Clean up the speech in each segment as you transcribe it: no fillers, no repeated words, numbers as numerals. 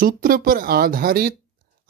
सूत्र पर आधारित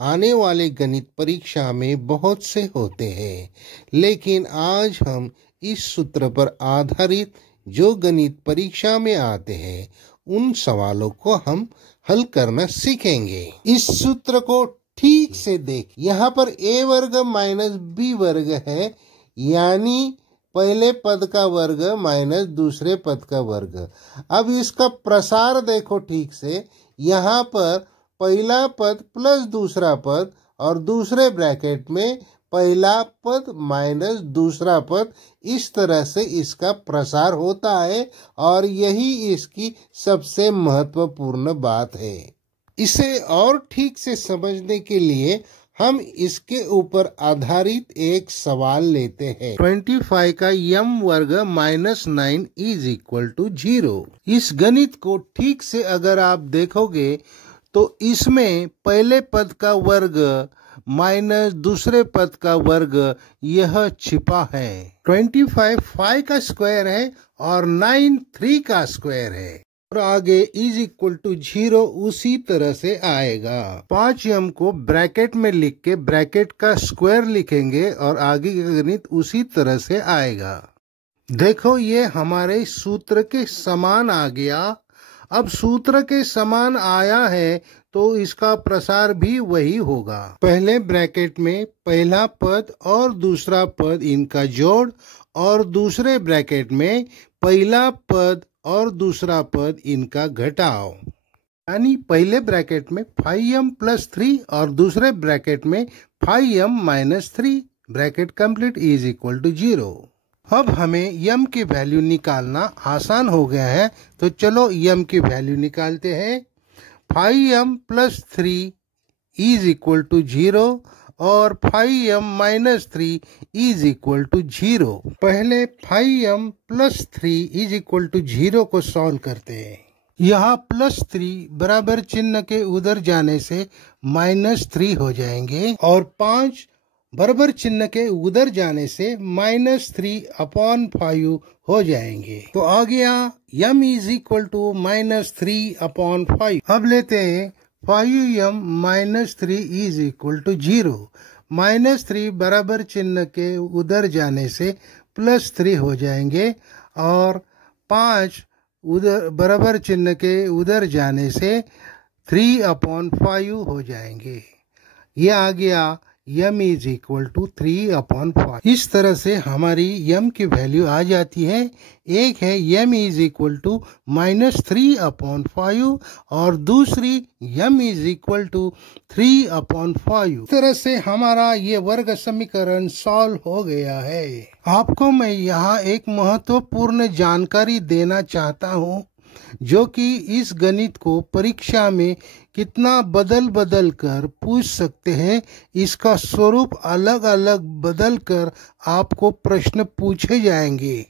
आने वाले गणित परीक्षा में बहुत से होते हैं, लेकिन आज हम इस सूत्र पर आधारित जो गणित परीक्षा में आते हैं उन सवालों को हम हल करना सीखेंगे। इस सूत्र को ठीक से देख, यहाँ पर a वर्ग माइनस b वर्ग है, यानी पहले पद का वर्ग माइनस दूसरे पद का वर्ग। अब इसका प्रसार देखो ठीक से, यहाँ पर पहला पद प्लस दूसरा पद और दूसरे ब्रैकेट में पहला पद माइनस दूसरा पद, इस तरह से इसका प्रसार होता है और यही इसकी सबसे महत्वपूर्ण बात है। इसे और ठीक से समझने के लिए हम इसके ऊपर आधारित एक सवाल लेते हैं। 25 का m वर्ग माइनस 9 इज इक्वल टू 0। इस गणित को ठीक से अगर आप देखोगे तो इसमें पहले पद का वर्ग माइनस दूसरे पद का वर्ग यह छिपा है। 25 5 का स्क्वायर है और 9 3 का स्क्वायर है और आगे इज इक्वल टू 0 उसी तरह से आएगा। 5m को ब्रैकेट में लिख के ब्रैकेट का स्क्वायर लिखेंगे और आगे का गणित उसी तरह से आएगा। देखो ये हमारे सूत्र के समान आ गया। अब सूत्र के समान आया है तो इसका प्रसार भी वही होगा। पहले ब्रैकेट में पहला पद और दूसरा पद इनका जोड़ और दूसरे ब्रैकेट में पहला पद और दूसरा पद इनका घटाओ, यानी पहले ब्रैकेट में 5m प्लस 3 और दूसरे ब्रैकेट में 5m minus 3, bracket complete is equal to 0। अब हमें m की वैल्यू निकालना आसान हो गया है, तो चलो m की वैल्यू निकालते हैं। 5m plus 3 is equal to 0 और 5m minus 3 is equal to 0। पहले 5m plus 3 is equal to 0 को सॉल्व करते हैं। यहाँ प्लस 3 बराबर चिन्ह के उधर जाने से माइनस 3 हो जाएंगे और 5 बराबर चिन्ह के उधर जाने से माइनस 3 अपॉन 5 हो जाएंगे। तो आ गया m is equal to minus 3 upon 5। अब लेते हैं 5m minus 3 is equal to 0। Minus 3 बराबर चिन्ह के उधर जाने से प्लस 3 हो जाएंगे और 5 उधर बराबर चिन्ह के उधर जाने से 3 अपॉन 5 हो जाएंगे। ये आ गया m is equal to 3 upon 5। इस तरह से हमारी m की वैल्यू आ जाती है। एक है m is equal to minus 3 upon 5 और दूसरी m is equal to 3 upon 5। इस तरह से हमारा ये वर्ग समीकरण सॉल्व हो गया है। आपको मैं यहाँ एक महत्वपूर्ण जानकारी देना चाहता हूँ, जो कि इस गणित को परीक्षा में कितना बदल कर पूछ सकते हैं। इसका स्वरूप अलग अलग बदल कर आपको प्रश्न पूछे जाएंगे।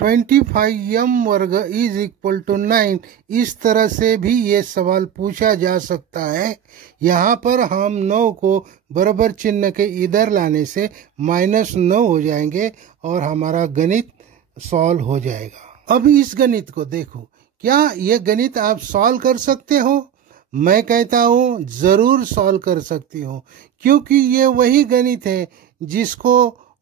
25m वर्ग इज इक्वल टू 9, इस तरह से भी ये सवाल पूछा जा सकता है। यहाँ पर हम 9 को बराबर चिन्ह के इधर लाने से माइनस 9 हो जाएंगे और हमारा गणित सॉल्व हो जाएगा। अब इस गणित को देखो, क्या ये गणित आप सॉल्व कर सकते हो? मैं कहता हूँ जरूर सॉल्व कर सकती हो, क्योंकि ये वही गणित है जिसको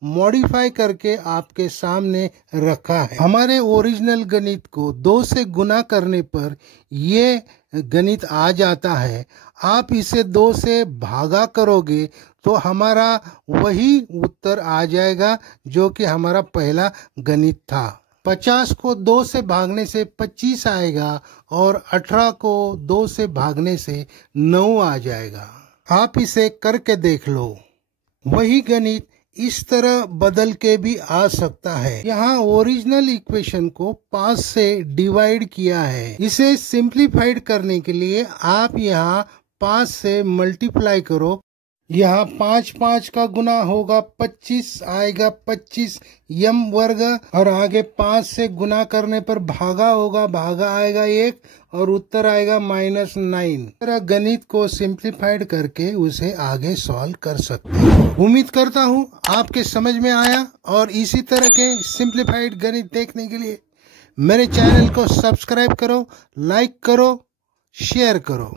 मॉडिफाई करके आपके सामने रखा है। हमारे ओरिजिनल गणित को 2 से गुना करने पर ये गणित आ जाता है। आप इसे 2 से भागा करोगे तो हमारा वही उत्तर आ जाएगा जो कि हमारा पहला गणित था। 50 को 2 से भागने से 25 आएगा और 18 को 2 से भागने से 9 आ जाएगा। आप इसे करके देख लो। वही गणित इस तरह बदल के भी आ सकता है। यहाँ ओरिजिनल इक्वेशन को 5 से डिवाइड किया है। इसे सिंप्लीफाइड करने के लिए आप यहाँ 5 से मल्टीप्लाई करो। यहाँ 5 5 का गुना होगा 25 आएगा 25 m वर्ग और आगे 5 से गुना करने पर भागा होगा, भागा आएगा 1 और उत्तर आएगा -9। तरह गणित को सिंप्लीफाइड करके उसे आगे सॉल्व कर सकते हैं। उम्मीद करता हूँ आपके समझ में आया और इसी तरह के सिंप्लीफाइड गणित देखने के लिए मेरे चैनल को सब्सक्राइब करो, लाइक करो, शेयर करो।